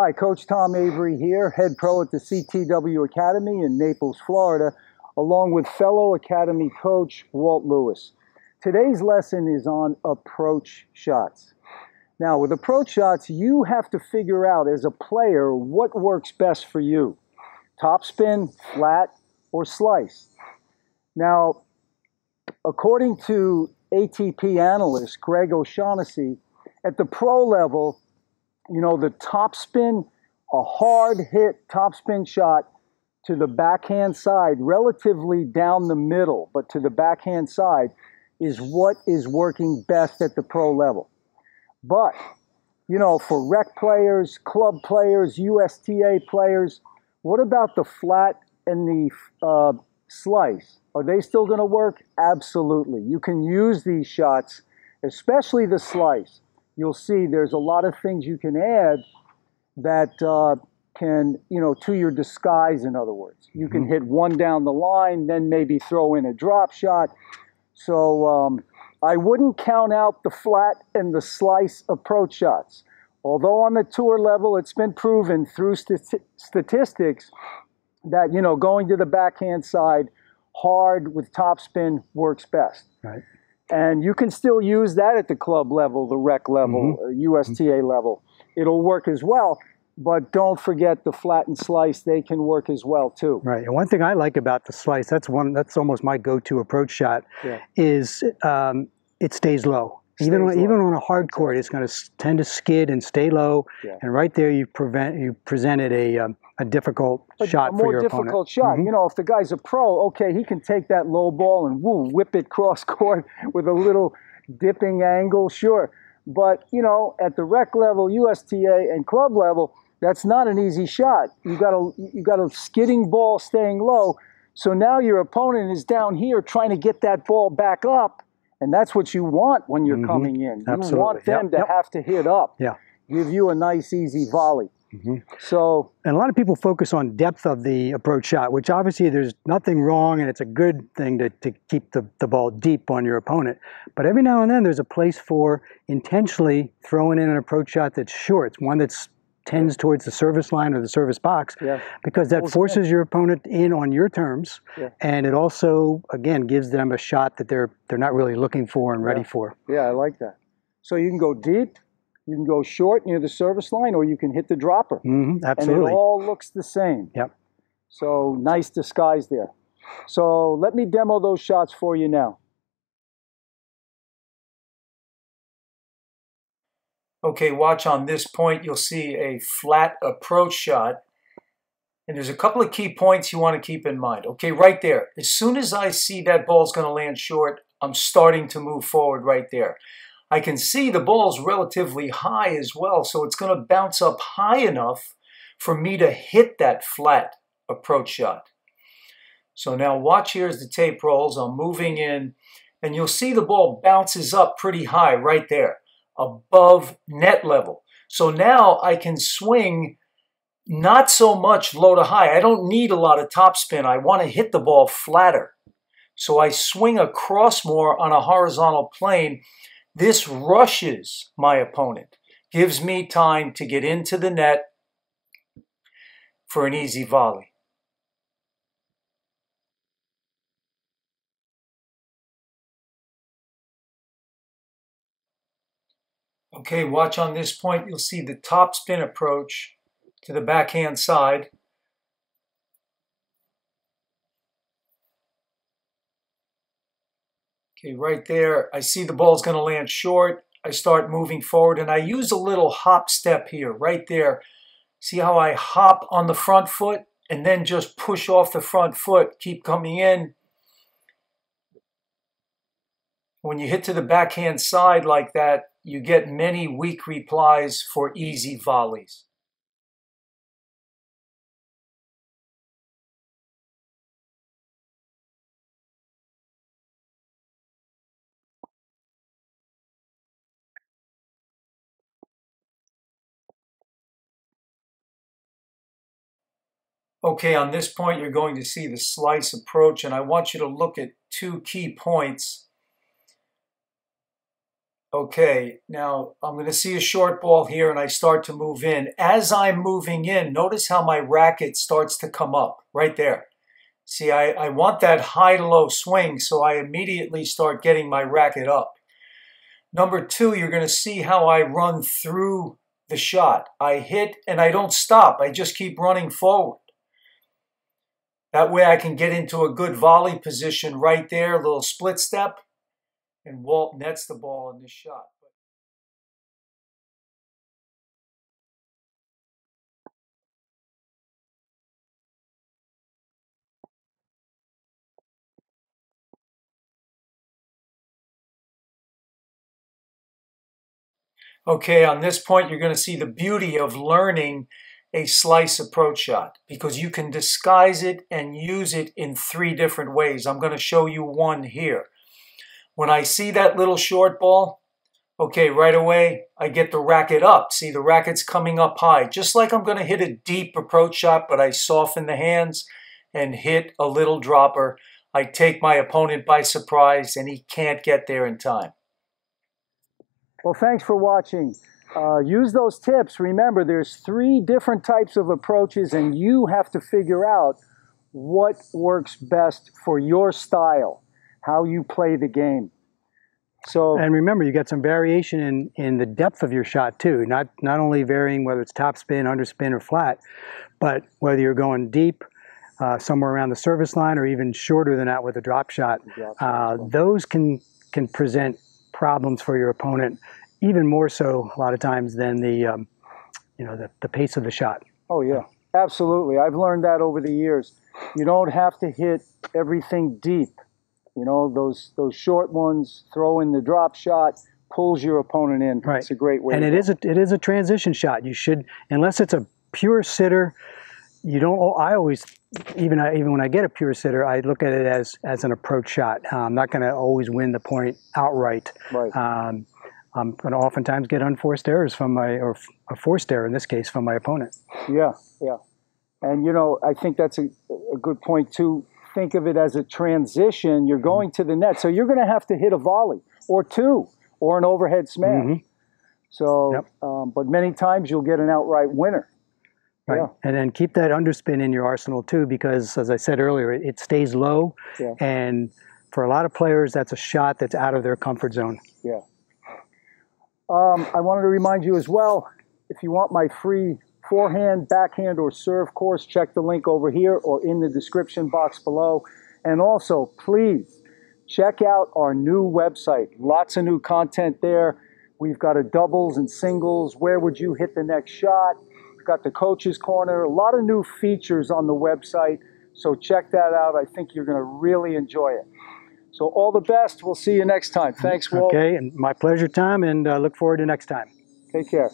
Hi, Coach Tom Avery here, head pro at the CTW Academy in Naples, Florida, along with fellow Academy coach Walt Lewis. Today's lesson is on approach shots. Now, with approach shots, you have to figure out as a player what works best for you. Topspin, flat, or slice. Now, according to ATP analyst Greg O'Shaughnessy, at the pro level, the topspin, a hard hit topspin shot to the backhand side, relatively down the middle, but to the backhand side, is what is working best at the pro level. But, for rec players, club players, USTA players, what about the flat and the slice? Are they still going to work? Absolutely. You can use these shots, especially the slice. You'll see there's a lot of things you can add that can, to your disguise, in other words. You can hit one down the line, then maybe throw in a drop shot. So I wouldn't count out the flat and the slice approach shots. Although on the tour level, it's been proven through statistics that, going to the backhand side hard with topspin works best. Right. And you can still use that at the club level, the rec level, USTA level. It'll work as well, but don't forget the flat and slice, they can work as well too. Right, and one thing I like about the slice, that's almost my go-to approach shot, is it stays low. Even on a hard court, it's going to tend to skid and stay low. Yeah. And right there, you presented a difficult shot for your opponent. A more difficult shot. If the guy's a pro, okay, he can take that low ball and whip it cross court with a little dipping angle, sure. But at the rec level, USTA, and club level, that's not an easy shot. You got a skidding ball staying low. So now your opponent is down here trying to get that ball back up. And that's what you want when you're coming in. Absolutely. You want them to have to hit up, give you a nice, easy volley. So, and a lot of people focus on depth of the approach shot, which obviously there's nothing wrong, and it's a good thing to keep the ball deep on your opponent. But every now and then there's a place for intentionally throwing in an approach shot that's short, one that tends towards the service line or the service box, because that forces your opponent in on your terms, and it also, again, gives them a shot that they're not really looking for and ready for. Yeah, I like that. So you can go deep, you can go short near the service line, or you can hit the dropper. Absolutely. And it all looks the same. Yep. So nice disguise there. So let me demo those shots for you now. Okay, watch on this point. You'll see a flat approach shot. And there's a couple of key points you want to keep in mind. Okay, right there. As soon as I see that ball's going to land short, I'm starting to move forward right there. I can see the ball's relatively high as well, so it's going to bounce up high enough for me to hit that flat approach shot. So now watch here as the tape rolls. I'm moving in, and you'll see the ball bounces up pretty high right there, above net level. So now I can swing not so much low to high. I don't need a lot of topspin. I want to hit the ball flatter. So I swing across more on a horizontal plane. This rushes my opponent, gives me time to get into the net for an easy volley. Okay, watch on this point. You'll see the topspin approach to the backhand side. Okay, right there, I see the ball's going to land short. I start moving forward, and I use a little hop step here, right there. See how I hop on the front foot and then just push off the front foot, keep coming in. When you hit to the backhand side like that, you get many weak replies for easy volleys. Okay, on this point, you're going to see the slice approach, and I want you to look at two key points. Okay, now I'm going to see a short ball here and I start to move in. As I'm moving in, notice how my racket starts to come up right there. See, I want that high to low swing, so I immediately start getting my racket up. Number two, you're going to see how I run through the shot. I hit and I don't stop. I just keep running forward. That way I can get into a good volley position right there, a little split step, and Walt nets the ball in this shot. Okay, on this point, you're going to see the beauty of learning a slice approach shot because you can disguise it and use it in 3 different ways. I'm going to show you one here. When I see that little short ball, okay, right away, I get the racket up. See, the racket's coming up high. Just like I'm going to hit a deep approach shot, but I soften the hands and hit a little dropper. I take my opponent by surprise, and he can't get there in time. Well, thanks for watching. Use those tips. Remember, there's 3 different types of approaches, and you have to figure out what works best for your style, how you play the game. So, and remember, you got some variation in the depth of your shot too. Not only varying whether it's topspin, underspin, or flat, but whether you're going deep, somewhere around the service line, or even shorter than that with a drop shot. Those can present problems for your opponent, even more so a lot of times than the the pace of the shot. Oh yeah, absolutely. I've learned that over the years. You don't have to hit everything deep. You know, those short ones, throw in the drop shot, pulls your opponent in. Right. It's a great way. And it is a transition shot. You should, unless it's a pure sitter, you don't. I always, even when I get a pure sitter, I look at it as an approach shot. I'm not going to always win the point outright. Right. I'm going to oftentimes get unforced errors or a forced error in this case from my opponent. Yeah, yeah. And you know, I think that's a good point too. Think of it as a transition. You're going to the net, so you're going to have to hit a volley or 2 or an overhead smash. Mm-hmm. So, yep. But many times you'll get an outright winner. Right, yeah. And then keep that underspin in your arsenal too, because as I said earlier, it stays low, yeah. And for a lot of players, that's a shot that's out of their comfort zone. Yeah. I wanted to remind you as well, if you want my free forehand, backhand, or serve course, check the link over here or in the description box below. And also, please check out our new website. Lots of new content there. We've got a doubles and singles. Where would you hit the next shot? We've got the coach's corner. A lot of new features on the website. So check that out. I think you're going to really enjoy it. So all the best. We'll see you next time. Thanks, Walt. Okay, and my pleasure, Tom, and look forward to next time. Take care.